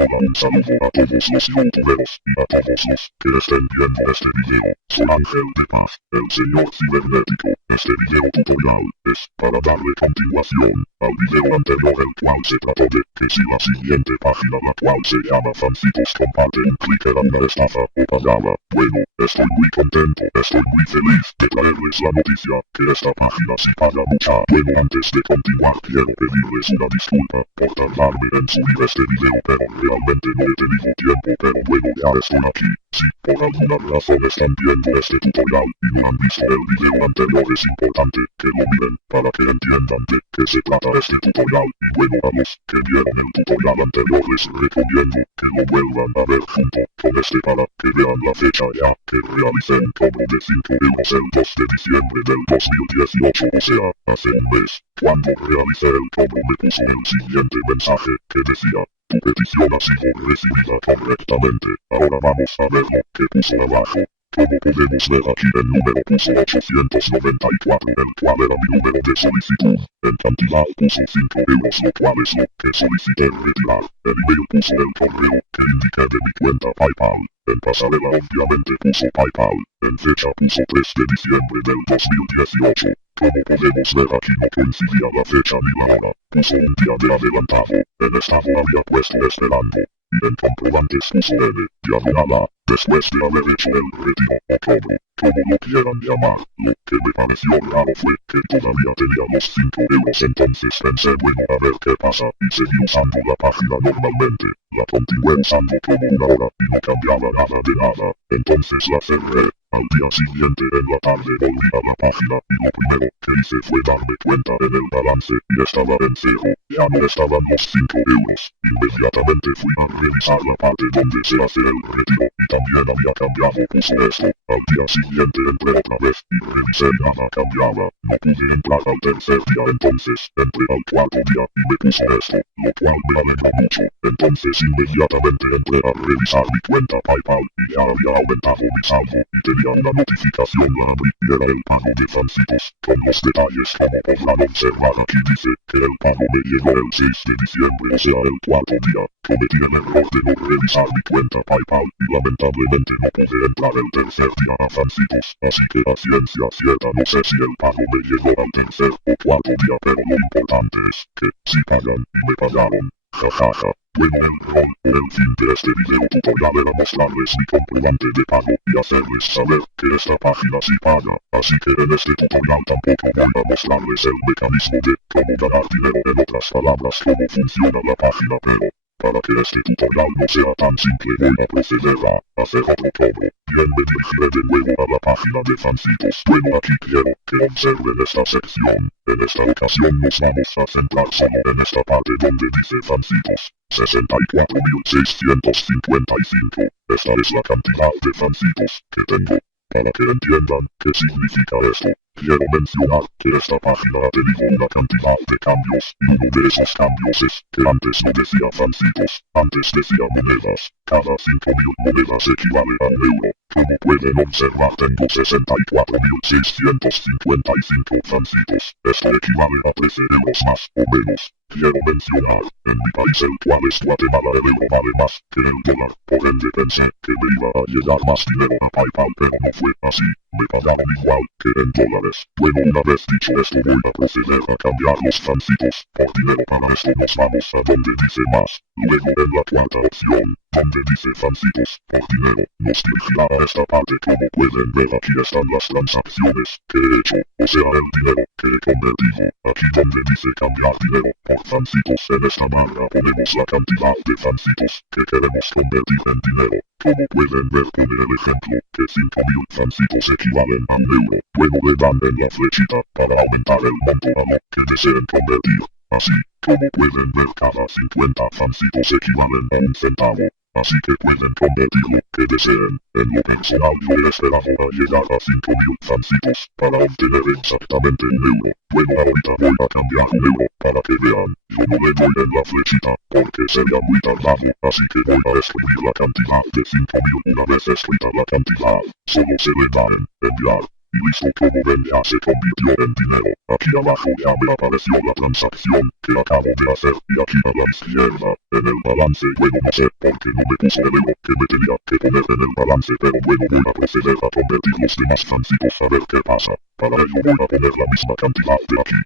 Hola, un saludo a todos los youtuberos y a todos los que estén viendo este video. Soy Ángel de Paz, el señor cibernético. Este video tutorial es para darle continuación al video anterior, el cual se trató de que si la siguiente página, la cual se llama Fancitos, comparte un clic era una estafa o pagaba. Bueno, estoy muy contento, estoy muy feliz de traerles la noticia que esta página sí paga mucha. Bueno, antes de continuar quiero pedirles una disculpa por tardarme en subir este video, pero realmente no he tenido tiempo, pero bueno, ya estoy aquí. Si por alguna razón están viendo este tutorial y no han visto el video anterior, es importante que lo miren para que entiendan de qué se trata este tutorial. Y bueno, a los que vieron el tutorial anterior les recomiendo que lo vuelvan a ver junto con este para que vean la fecha ya que realicé un cobro de 5 euros el 2 de diciembre del 2018, o sea, hace un mes. Cuando realicé el cobro me puso el siguiente mensaje que decía: tu petición ha sido recibida correctamente. Ahora vamos a ver lo que puso abajo. Como podemos ver aquí, el número puso 894, el cual era mi número de solicitud. En cantidad puso 5 euros, lo cual es lo que solicité retirar. El email puso el correo que indiqué de mi cuenta PayPal. En pasarela obviamente puso PayPal. En fecha puso 3 de diciembre del 2018. Como podemos ver aquí no coincidía la fecha ni la hora. Puso un día de adelantado. En estado había puesto esperando. Y en comprobantes puso N, diagonal A, después de haber hecho el retiro o cobro, como lo quieran llamar. Lo que me pareció raro fue que todavía tenía los 5 euros, entonces pensé bueno, a ver qué pasa, y seguí usando la página normalmente. La continué usando como una hora y no cambiaba nada de nada, entonces la cerré. Al día siguiente en la tarde volví a la página y lo primero que hice fue darme cuenta en el balance y estaba en cero. Ya no estaban los 5 euros. Inmediatamente fui a revisar la parte donde se hace el retiro y también había cambiado, puso esto. Al día siguiente entré otra vez y revisé y nada cambiaba. No pude entrar al tercer día, entonces entré al cuarto día y me puso esto, lo cual me alegró mucho. Entonces inmediatamente entré a revisar mi cuenta PayPal y ya había aumentado mi saldo y tenía una notificación, la abrí y era el pago de Fancitos. Con los detalles como podrán observar aquí dice que el pago me llegó el 6 de diciembre, o sea el cuarto día. Cometí el error de no revisar mi cuenta PayPal y lamentablemente no pude entrar el tercer día a Fancitos, así que a ciencia cierta no sé si el pago me llegó al tercer o cuarto día, pero lo importante es que sí pagan y me pagaron. Jajaja. Bueno, el rol o el fin de este video tutorial era mostrarles mi comprobante de pago y hacerles saber que esta página sí paga, así que en este tutorial tampoco voy a mostrarles el mecanismo de cómo ganar dinero, en otras palabras cómo funciona la página, pero para que este tutorial no sea tan simple voy a proceder a hacer otro cobro. Bien, me dirigiré de nuevo a la página de Fancitos. Bueno, aquí quiero que observen esta sección. En esta ocasión nos vamos a centrar solo en esta parte donde dice Fancitos. 64.655. Esta es la cantidad de Fancitos que tengo. Para que entiendan qué significa esto, quiero mencionar que esta página ha tenido una cantidad de cambios, y uno de esos cambios es que antes no decía Fancitos, antes decía monedas. Cada 5.000 monedas equivale a un euro. Como pueden observar tengo 64.655 Fancitos. Esto equivale a 13 euros más o menos. Quiero mencionar, en mi país, el cual es Guatemala, el euro vale más que el dólar. Por ende pensé que me iba a llegar más dinero a PayPal, pero no fue así. Me pagaron igual que en dólares. Bueno, una vez dicho esto voy a proceder a cambiar los Fancitos por dinero. Para esto nos vamos a donde dice más. Luego en la cuarta opción, donde dice Fancitos por dinero, nos dirigirá a esta parte. Como pueden ver aquí están las transacciones que he hecho, o sea el dinero que he convertido. Aquí donde dice cambiar dinero por Fancitos, en esta barra ponemos la cantidad de Fancitos que queremos convertir en dinero. Como pueden ver pone el ejemplo que 5.000 Fancitos equivalen a un euro. Luego le dan en la flechita para aumentar el monto a lo que deseen convertir. Así, como pueden ver cada 50 Fancitos equivalen a un centavo. Así que pueden convertir lo que deseen. En lo personal yo he esperado a llegar a 5.000 Fancitos para obtener exactamente un euro. Bueno, ahorita voy a cambiar un euro para que vean. Yo no le doy en la flechita porque sería muy tardado, así que voy a escribir la cantidad de 5.000. Una vez escrita la cantidad, solo se le da en enviar. Y listo, como ven ya se convirtió en dinero. Aquí abajo ya me apareció la transacción que acabo de hacer y aquí a la izquierda, en el balance, bueno no sé por qué no me puso el euro que me tenía que poner en el balance, pero bueno voy a proceder a convertir los demás fancitos a ver qué pasa. Para ello voy a poner la misma cantidad de aquí.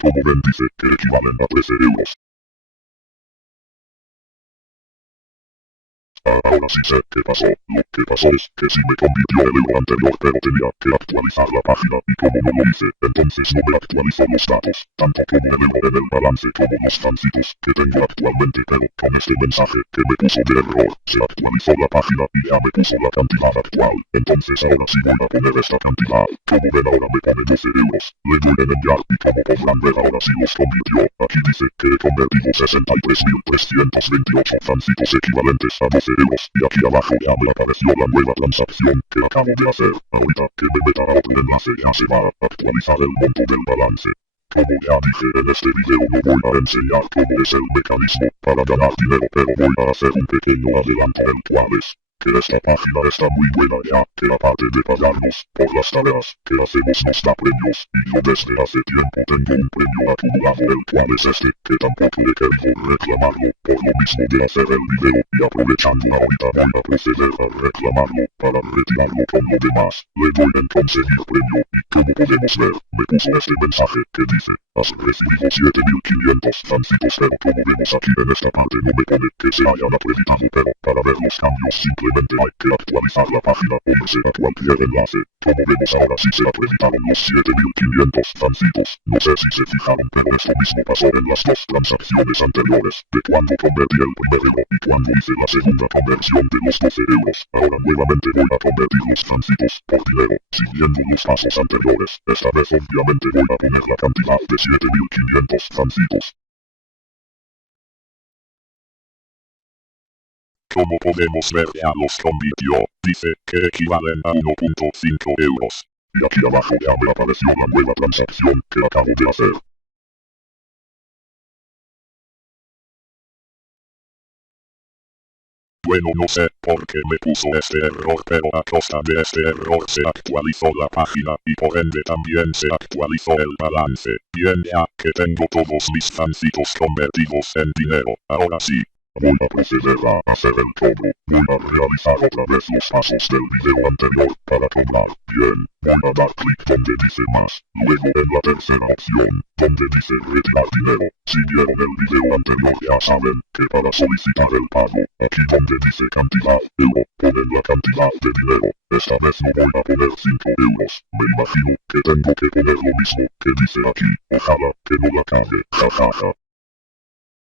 Como ven dice que equivalen a 13 euros. Ahora sí sé qué pasó. Lo que pasó es que sí me convirtió el euro anterior, pero tenía que actualizar la página y como no lo hice, entonces no me actualizó los datos, tanto como el euro en el balance como los fancitos que tengo actualmente, pero con este mensaje que me puso de error, se actualizó la página y ya me puso la cantidad actual. Entonces ahora sí voy a poner esta cantidad. Como ven ahora me pone 12 euros. Le doy en enviar y como podrán ver ahora sí los convirtió. Aquí dice que he convertido 63.328 fancitos equivalentes a 12 euros y aquí abajo ya me apareció la nueva transacción que acabo de hacer. Ahorita que me meta a otro enlace ya se va a actualizar el monto del balance. Como ya dije en este video no voy a enseñar cómo es el mecanismo para ganar dinero, pero voy a hacer un pequeño adelanto del cual es que esta página está muy buena ya que aparte de pagarnos por las tareas que hacemos nos da premios y yo desde hace tiempo tengo un premio acumulado el cual es este que tampoco he querido reclamarlo por lo mismo de hacer el video y aprovechando ahorita voy a proceder a reclamarlo para retirarlo con lo demás. Le doy en conseguir premio y como podemos ver me puso este mensaje que dice has recibido 7.500 fancitos pero como vemos aquí en esta parte no me pone que se hayan acreditado pero para ver los cambios simplemente hay que actualizar la página o irse a cualquier enlace. Como vemos ahora sí se acreditaron los 7.500 fancitos. No sé si se fijaron pero esto mismo pasó en las dos transacciones anteriores de cuando convertí el primer euro y cuando hice la segunda conversión de los 12 euros. Ahora nuevamente voy a convertir los fancitos por dinero siguiendo los pasos anteriores. Esta vez obviamente voy a poner la cantidad de 7.500 fancitos. Como podemos ver ya los convirtió, dice que equivalen a 1.5 euros. Y aquí abajo ya me apareció la nueva transacción que acabo de hacer. Bueno no sé por qué me puso este error pero a costa de este error se actualizó la página y por ende también se actualizó el balance. Bien ya que tengo todos mis fancitos convertidos en dinero, ahora sí. Voy a proceder a hacer el cobro. Voy a realizar otra vez los pasos del video anterior para cobrar. Bien, voy a dar clic donde dice más. Luego en la tercera opción, donde dice retirar dinero. Si vieron el video anterior ya saben que para solicitar el pago, aquí donde dice cantidad, euro, ponen la cantidad de dinero. Esta vez no voy a poner 5 euros. Me imagino que tengo que poner lo mismo que dice aquí. Ojalá que no la cague. Jajaja.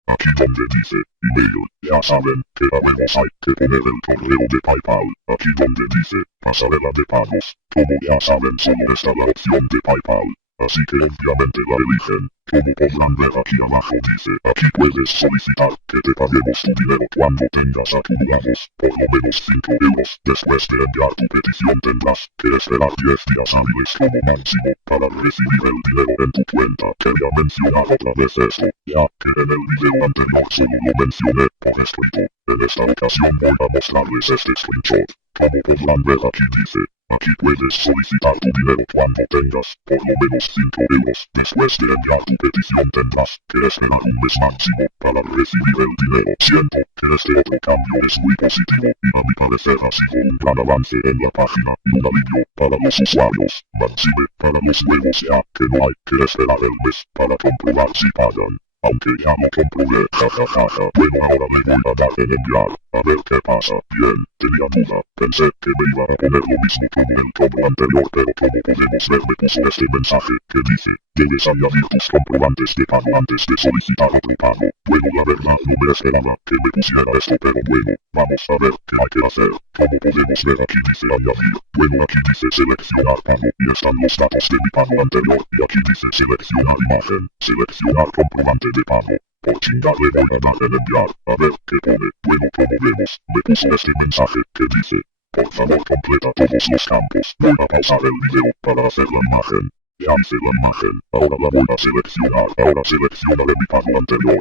Aquí donde dice email, ya saben que a huevos hay que poner el correo de PayPal. Aquí donde dice pasarela de pagos, como ya saben solo está la opción de PayPal. Así que obviamente la eligen. Como podrán ver aquí abajo dice, aquí puedes solicitar que te paguemos tu dinero cuando tengas acumulados por lo menos 5 euros. Después de enviar tu petición tendrás que esperar 10 días hábiles como máximo para recibir el dinero en tu cuenta. Quería mencionar otra vez esto, ya que en el video anterior solo lo mencioné por escrito. En esta ocasión voy a mostrarles este screenshot. Como podrán ver aquí dice, aquí puedes solicitar tu dinero cuando tengas por lo menos 5 euros. Después de enviar tu petición tendrás que esperar un mes máximo para recibir el dinero. Siento que este otro cambio es muy positivo y a mi parecer ha sido un gran avance en la página y un alivio para los usuarios. Máxime para los nuevos ya que no hay que esperar el mes para comprobar si pagan. Aunque ya lo comprobé, jajajaja. Bueno ahora le voy a dar en enviar, a ver qué pasa. Bien, tenía duda, pensé que me iba a poner lo mismo como el cobro anterior pero como podemos ver me puso este mensaje que dice, debes añadir tus comprobantes de pago antes de solicitar otro pago. Bueno la verdad no me esperaba que me pusiera esto pero bueno, vamos a ver qué hay que hacer. Como podemos ver aquí dice añadir, bueno aquí dice seleccionar pago y están los datos de mi pago anterior y aquí dice seleccionar imagen, seleccionar comprobante de pago. Por chingar le voy a dar en enviar, a ver qué pone. Bueno como vemos, me puso este mensaje que dice, por favor completa todos los campos. Voy a pausar el video para hacer la imagen. Ya hice la imagen, ahora la voy a seleccionar, ahora seleccionaré mi pago anterior.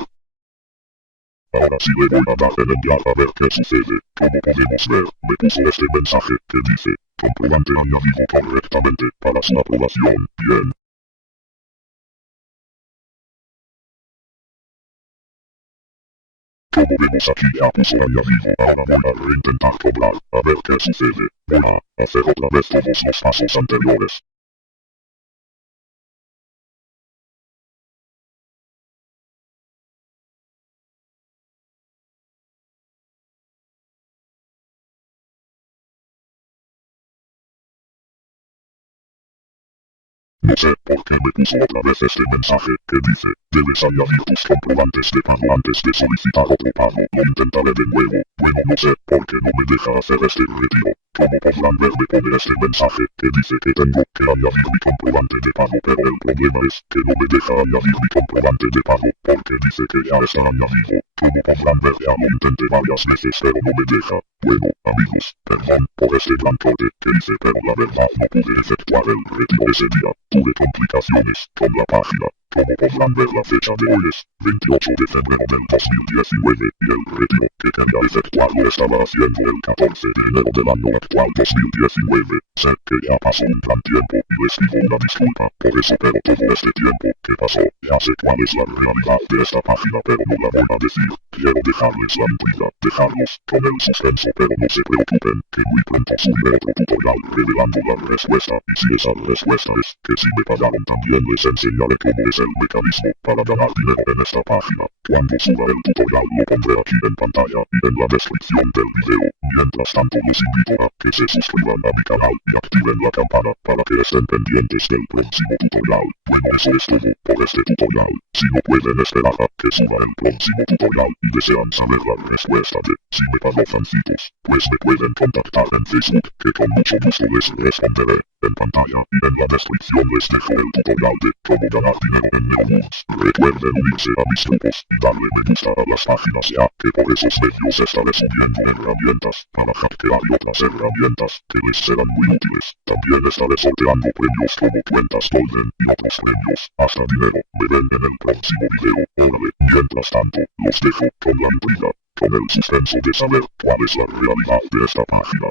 Ahora sí le voy a dar en enviar a ver qué sucede. Como podemos ver, me puso este mensaje que dice, comprobante añadido correctamente para su aprobación. Bien. Como vemos aquí ya puso añadido, ahora voy a reintentar cobrar, a ver qué sucede. Voy a hacer otra vez todos los pasos anteriores. No sé por qué me puso otra vez este mensaje que dice, debes añadir tus comprobantes de pago antes de solicitar otro pago. Lo intentaré de nuevo. Bueno, no sé por qué no me deja hacer este retiro. Como podrán ver me pone este mensaje que dice que tengo que añadir mi comprobante de pago, pero el problema es que no me deja añadir mi comprobante de pago porque dice que ya está añadido. Como podrán ver ya lo intenté varias veces pero no me deja. Bueno, amigos, perdón por este gran corte que hice, pero la verdad no pude efectuar el retiro ese día. Tuve complicaciones con la página. Como podrán ver la fecha de hoy es 28 de febrero del 2019 y el retiro que quería efectuar lo estaba haciendo el 14 de enero del año actual 2019. Sé que ya pasó un gran tiempo y les pido una disculpa por eso, pero todo este tiempo que pasó ya sé cuál es la realidad de esta página, pero no la voy a decir. Quiero dejarles la intriga, dejarlos con el suspenso, pero no se preocupen que muy pronto subiré otro tutorial revelando la respuesta, y si esa respuesta es que si me pagaron también les enseñaré cómo es el mecanismo para ganar dinero en esta página. Cuando suba el tutorial lo pondré aquí en pantalla y en la descripción del video. Mientras tanto los invito a que se suscriban a mi canal y activen la campana para que estén pendientes del próximo tutorial. Bueno, eso es todo por este tutorial. Si no pueden esperar a que suba el próximo tutorial y desean saber la respuesta de si me pagó Fancitos, pues me pueden contactar en Facebook, que con mucho gusto les responderé. En pantalla y en la descripción les dejo el tutorial de cómo ganar dinero en Neuroots. Recuerden unirse a mis grupos y darle me gusta a las páginas, ya que por esos medios estaré subiendo herramientas para hackear y otras herramientas que les serán muy útiles. También estaré sorteando premios como cuentas golden y otros premios, hasta dinero. Me ven en el próximo video. Órale, mientras tanto, los dejo con la intriga, con el suspenso de saber cuál es la realidad de esta página.